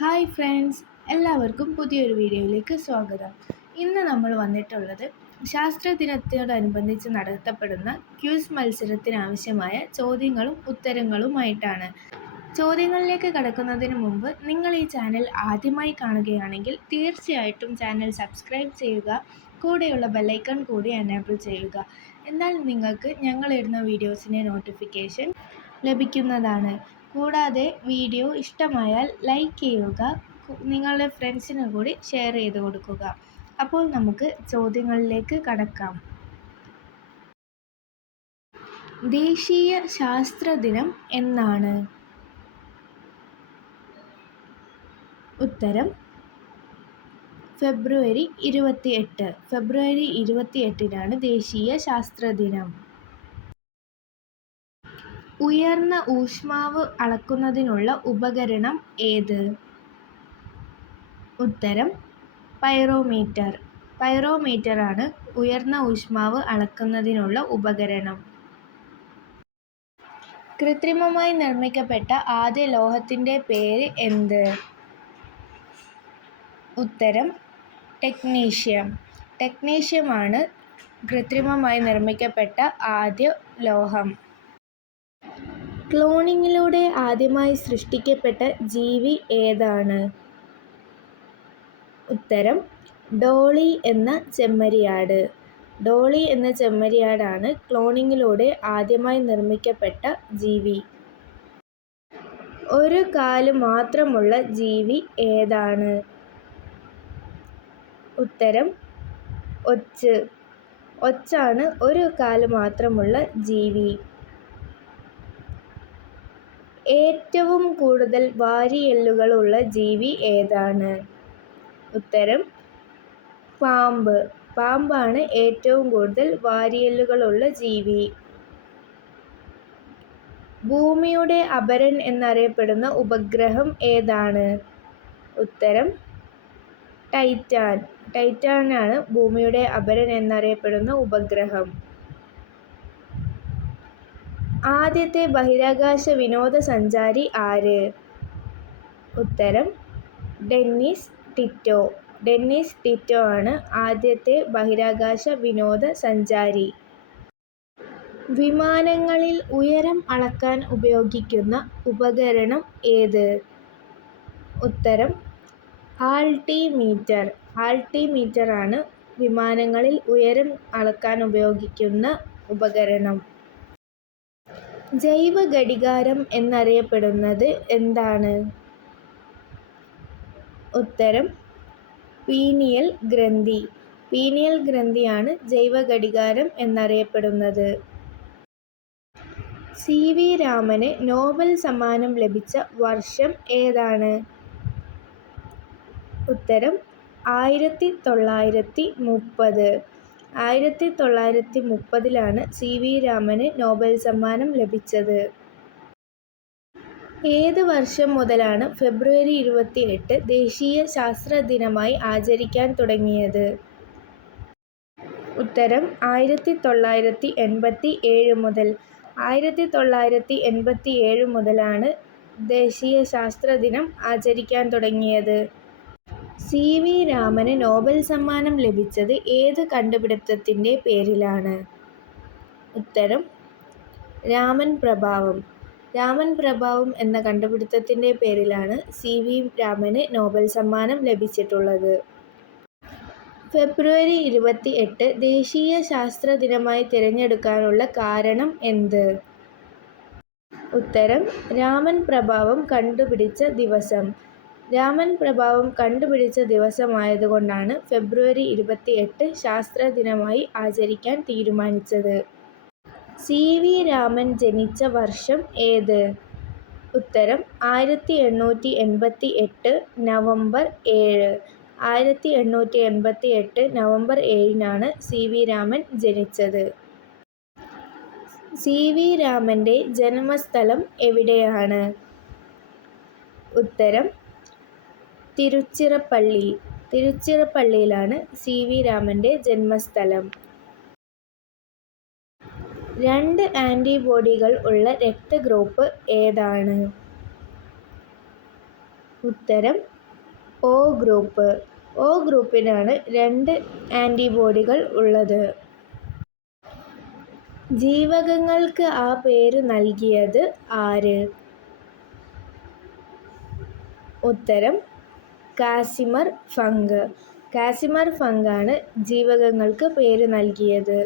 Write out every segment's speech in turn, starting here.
Hi friends എല്ലാവർക്കും പുതിയൊരു വീഡിയോയിലേക്ക് സ്വാഗതം. ഇന്ന് നമ്മൾ വന്നിട്ടുള്ളത് ശാസ്ത്ര ദിനത്തോടനുബന്ധിച്ച് നടത്തപ്പെടുന്ന ക്യൂസ് മത്സരത്തിനാവശ്യമായ ചോദ്യങ്ങളും ഉത്തരങ്ങളുമായിട്ടാണ്. ചോദ്യങ്ങളിലേക്ക് കടക്കുന്നതിന് മുമ്പ് നിങ്ങൾ ഈ ചാനൽ ആദ്യമായി കാണുകയാണെങ്കിൽ തീർച്ചയായിട്ടും ചാനൽ സബ്സ്ക്രൈബ് ചെയ്യുക കൂടെയുള്ള ബെല്ലൈക്കൺ കൂടി എനേബിൾ ചെയ്യുക. എന്നാൽ നിങ്ങൾക്ക് ഞങ്ങളിടുന്ന വീഡിയോസിന്റെ നോട്ടിഫിക്കേഷൻ ലഭിക്കുന്നതാണ്. കൂടാതെ വീഡിയോ ഇഷ്ടമായാൽ ലൈക്ക് ചെയ്യുക നിങ്ങളുടെ ഫ്രണ്ട്സിന് കൂടി ഷെയർ ചെയ്ത് കൊടുക്കുക. അപ്പോൾ നമുക്ക് ചോദ്യങ്ങളിലേക്ക് കടക്കാം. ദേശീയ ശാസ്ത്ര ദിനം എന്നാണ്? ഉത്തരം ഫെബ്രുവരി ഇരുപത്തിയെട്ട്. ഫെബ്രുവരി ഇരുപത്തിയെട്ടിനാണ് ദേശീയ ശാസ്ത്ര ദിനം. ഉയർന്ന ഊഷ്മാവ് അളക്കുന്നതിനുള്ള ഉപകരണം ഏത്? ഉത്തരം പൈറോമീറ്റർ. പൈറോമീറ്ററാണ് ഉയർന്ന ഊഷ്മാവ് അളക്കുന്നതിനുള്ള ഉപകരണം. കൃത്രിമമായി നിർമ്മിക്കപ്പെട്ട ആദ്യ ലോഹത്തിന്റെ പേര് എന്ത്? ഉത്തരം ടെക്നീഷ്യം. ടെക്നീഷ്യമാണ് കൃത്രിമമായി നിർമ്മിക്കപ്പെട്ട ആദ്യ ലോഹം. ക്ലോണിങ്ങിലൂടെ ആദ്യമായി സൃഷ്ടിക്കപ്പെട്ട ജീവി ഏതാണ്? ഉത്തരം ഡോളി എന്ന ചെമ്മരിയാട്. ഡോളി എന്ന ചെമ്മരിയാടാണ് ക്ലോണിങ്ങിലൂടെ ആദ്യമായി നിർമ്മിക്കപ്പെട്ട ജീവി. ഒരു കാൽ മാത്രമുള്ള ജീവി ഏതാണ്? ഉത്തരം ഒച്ച്. ഒച്ചാണ് ഒരു കാൽ മാത്രമുള്ള ജീവി. ഏറ്റവും കൂടുതൽ വാരിയെല്ലുകളുള്ള ജീവി ഏതാണ്? ഉത്തരം പാമ്പ്. പാമ്പാണ് ഏറ്റവും കൂടുതൽ വാരിയെല്ലുകളുള്ള ജീവി. ഭൂമിയുടെ അപരൻ എന്നറിയപ്പെടുന്ന ഉപഗ്രഹം ഏതാണ്? ഉത്തരം ടൈറ്റാൻ. ടൈറ്റാനാണ് ഭൂമിയുടെ അപരൻ എന്നറിയപ്പെടുന്ന ഉപഗ്രഹം. ആദ്യത്തെ ബഹിരാകാശ വിനോദസഞ്ചാരി ആര്? ഉത്തരം ഡെന്നിസ് ടിറ്റോ. ഡെന്നിസ് ടിറ്റോ ആണ് ആദ്യത്തെ ബഹിരാകാശ വിനോദസഞ്ചാരി. വിമാനങ്ങളിൽ ഉയരം അളക്കാൻ ഉപയോഗിക്കുന്ന ഉപകരണം ഏത്? ഉത്തരം ആൾട്ടിമീറ്റർ. ആൾട്ടിമീറ്റർ ആണ് വിമാനങ്ങളിൽ ഉയരം അളക്കാൻ ഉപയോഗിക്കുന്ന ഉപകരണം. ജൈവ ഘടികാരം എന്നറിയപ്പെടുന്നത് എന്താണ്? ഉത്തരം പീനിയൽ ഗ്രന്ഥി. പീനിയൽ ഗ്രന്ഥിയാണ് ജൈവ ഘടികാരം എന്നറിയപ്പെടുന്നത്. സി വി രാമന് നോബൽ സമ്മാനം ലഭിച്ച വർഷം ഏതാണ്? ഉത്തരം ആയിരത്തി തൊള്ളായിരത്തി മുപ്പത്. ആയിരത്തി തൊള്ളായിരത്തി മുപ്പതിലാണ് സി വി രാമന് നോബൽ സമ്മാനം ലഭിച്ചത്. ഏത് വർഷം മുതലാണ് ഫെബ്രുവരി ഇരുപത്തിയെട്ട് ദേശീയ ശാസ്ത്ര ദിനമായി ആചരിക്കാൻ തുടങ്ങിയത്? ഉത്തരം ആയിരത്തി തൊള്ളായിരത്തി എൺപത്തി ഏഴ് മുതൽ. ആയിരത്തി തൊള്ളായിരത്തി എൺപത്തി ഏഴ് മുതലാണ് ദേശീയ ശാസ്ത്ര ദിനം ആചരിക്കാൻ തുടങ്ങിയത്. സി വി രാമന് നോബൽ സമ്മാനം ലഭിച്ചത് ഏത് കണ്ടുപിടുത്തത്തിന്റെ പേരിലാണ്? ഉത്തരം രാമൻ പ്രഭാവം. രാമൻ പ്രഭാവം എന്ന കണ്ടുപിടുത്തത്തിന്റെ പേരിലാണ് സി വി രാമന് നോബൽ സമ്മാനം ലഭിച്ചിട്ടുള്ളത്. ഫെബ്രുവരി ഇരുപത്തി എട്ട് ദേശീയ ശാസ്ത്ര ദിനമായി തിരഞ്ഞെടുക്കാനുള്ള കാരണം എന്ത്? ഉത്തരം രാമൻ പ്രഭാവം കണ്ടുപിടിച്ച ദിവസം. രാമൻ പ്രഭാവം കണ്ടുപിടിച്ച ദിവസമായതുകൊണ്ടാണ് ഫെബ്രുവരി ഇരുപത്തിയെട്ട് ശാസ്ത്ര ദിനമായി ആചരിക്കാൻ തീരുമാനിച്ചത്. സി വി രാമൻ ജനിച്ച വർഷം ഏത്? ഉത്തരം ആയിരത്തി എണ്ണൂറ്റി എൺപത്തി എട്ട് നവംബർ ഏഴ്. ആയിരത്തി എണ്ണൂറ്റി എൺപത്തി എട്ട് നവംബർ ഏഴിനാണ് സി വി രാമൻ ജനിച്ചത്. സി വി രാമന്റെ ജന്മസ്ഥലം എവിടെയാണ്? ഉത്തരം തിരുച്ചിറപ്പള്ളി തിരുച്ചിറപ്പള്ളിയിലാണ് സി വി രാമന്റെ ജന്മസ്ഥലം. രണ്ട് ആന്റിബോഡികൾ ഉള്ള രക്തഗ്രൂപ്പ് ഏതാണ്? ഉത്തരം ഒ ഗ്രൂപ്പ്. ഒ ഗ്രൂപ്പിനാണ് രണ്ട് ആന്റിബോഡികൾ ഉള്ളത്. ജീവകങ്ങൾക്ക് ആ പേര് നൽകിയത് ആര്? ഉത്തരം കാസിമർ ഫംഗ് കാസിമർ ഫംഗാണ് ജീവകങ്ങൾക്ക് പേര് നൽകിയത്.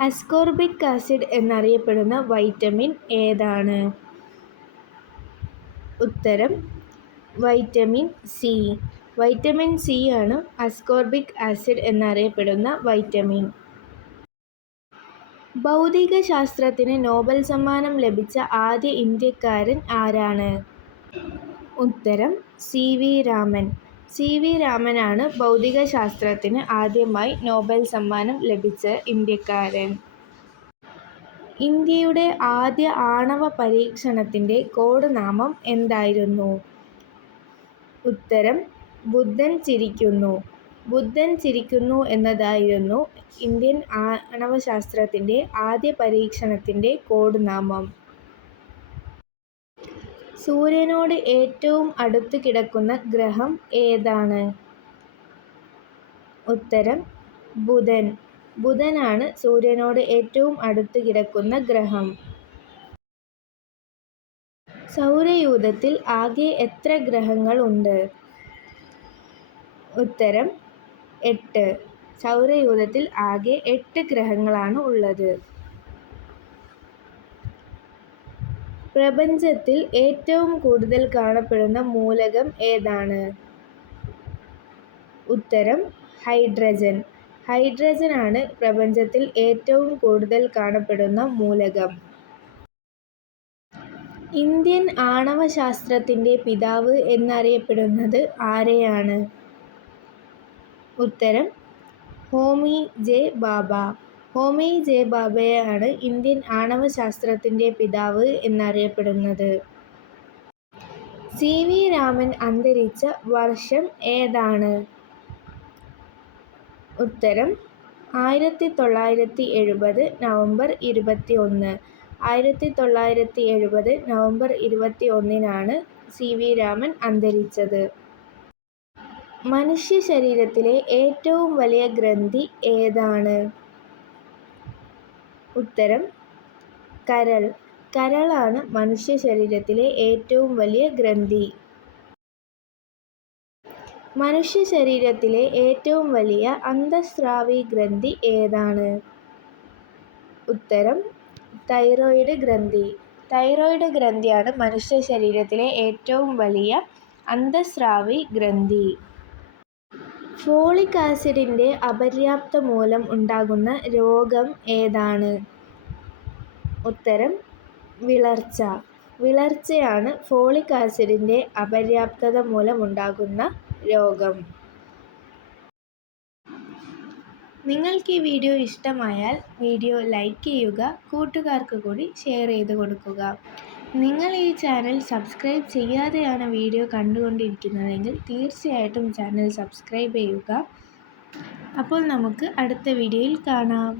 അസ്കോർബിക് ആസിഡ് എന്നറിയപ്പെടുന്ന വൈറ്റമിൻ ഏതാണ്? ഉത്തരം വൈറ്റമിൻ സി. വൈറ്റമിൻ സി ആണ് അസ്കോർബിക് ആസിഡ് എന്നറിയപ്പെടുന്ന വൈറ്റമിൻ. ഭൗതിക ശാസ്ത്രത്തിന് നോബൽ സമ്മാനം ലഭിച്ച ആദ്യ ഇന്ത്യക്കാരൻ ആരാണ്? ഉത്തരം C V Raman. C V രാമനാണ് ഭൗതിക ശാസ്ത്രത്തിന് ആദ്യമായി നോബൽ സമ്മാനം ലഭിച്ച ഇന്ത്യക്കാരൻ. ഇന്ത്യയുടെ ആദ്യ ആണവ പരീക്ഷണത്തിന്റെ കോഡ് നാമം എന്തായിരുന്നു? ഉത്തരം ബുദ്ധൻ ചിരിക്കുന്നു. ബുദ്ധൻ ചിരിക്കുന്നു എന്നതായിരുന്നു ഇന്ത്യൻ ആണവശാസ്ത്രത്തിന്റെ ആദ്യ പരീക്ഷണത്തിന്റെ കോഡ് നാമം സൂര്യനോട് ഏറ്റവും അടുത്ത് കിടക്കുന്ന ഗ്രഹം ഏതാണ്? ഉത്തരം ബുധൻ. ബുധനാണ് സൂര്യനോട് ഏറ്റവും അടുത്ത് കിടക്കുന്ന ഗ്രഹം. സൗരയൂഥത്തിൽ ആകെ എത്ര ഗ്രഹങ്ങളുണ്ട് ഉത്തരം എട്ട്. സൗരയൂഥത്തിൽ ആകെ എട്ട് ഗ്രഹങ്ങളാണ് ഉള്ളത്. പ്രപഞ്ചത്തിൽ ഏറ്റവും കൂടുതൽ കാണപ്പെടുന്ന മൂലകം ഏതാണ്? ഉത്തരം ഹൈഡ്രജൻ. ആണ് പ്രപഞ്ചത്തിൽ ഏറ്റവും കൂടുതൽ കാണപ്പെടുന്ന മൂലകം. ഇന്ത്യൻ ആണവശാസ്ത്രത്തിന്റെ പിതാവ് എന്നറിയപ്പെടുന്നത് ആരെയാണ്? ഉത്തരം ഹോമി ജെ ബാബ. ഹോമി ജെ ബാബയാണ് ഇന്ത്യൻ ആണവ ആണവശാസ്ത്രത്തിന്റെ പിതാവ് എന്നറിയപ്പെടുന്നത്. സി വി രാമൻ അന്തരിച്ച വർഷം ഏതാണ്? ഉത്തരം ആയിരത്തി തൊള്ളായിരത്തി എഴുപത് നവംബർ ഇരുപത്തി ഒന്ന് ആയിരത്തി തൊള്ളായിരത്തി എഴുപത് നവംബർ ഇരുപത്തി ഒന്നിനാണ് സി വി രാമൻ അന്തരിച്ചത്. മനുഷ്യ ശരീരത്തിലെ ഏറ്റവും വലിയ ഗ്രന്ഥി ഏതാണ്? ഉത്തരം കരൾ. കരളാണ് മനുഷ്യ ശരീരത്തിലെ ഏറ്റവും വലിയ ഗ്രന്ഥി. മനുഷ്യ ശരീരത്തിലെ ഏറ്റവും വലിയ അന്തസ്രാവി ഗ്രന്ഥി ഏതാണ്? ഉത്തരം തൈറോയിഡ് ഗ്രന്ഥി. തൈറോയിഡ് ഗ്രന്ഥിയാണ് മനുഷ്യ ശരീരത്തിലെ ഏറ്റവും വലിയ അന്തസ്രാവി ഗ്രന്ഥി. ഫോളിക് ആസിഡിന്റെ അപര്യാപ്തത മൂലം ഉണ്ടാകുന്ന രോഗം ഏതാണ്? ഉത്തരം വിളർച്ച. വിളർച്ചയാണ് ഫോളിക് ആസിഡിന്റെ അപര്യാപ്തത മൂലമുണ്ടാകുന്ന രോഗം. നിങ്ങൾക്ക് ഈ വീഡിയോ ഇഷ്ടമായാൽ വീഡിയോ ലൈക്ക് ചെയ്യുക കൂട്ടുകാർക്ക് കൂടി ഷെയർ ചെയ്ത് കൊടുക്കുക. നിങ്ങൾ ഈ ചാനൽ സബ്സ്ക്രൈബ് ചെയ്യാതെയാണ് വീഡിയോ കണ്ടുകൊണ്ടിരിക്കുന്നതെങ്കിൽ തീർച്ചയായിട്ടും ചാനൽ സബ്സ്ക്രൈബ് ചെയ്യുക. അപ്പോൾ നമുക്ക് അടുത്ത വീഡിയോയിൽ കാണാം.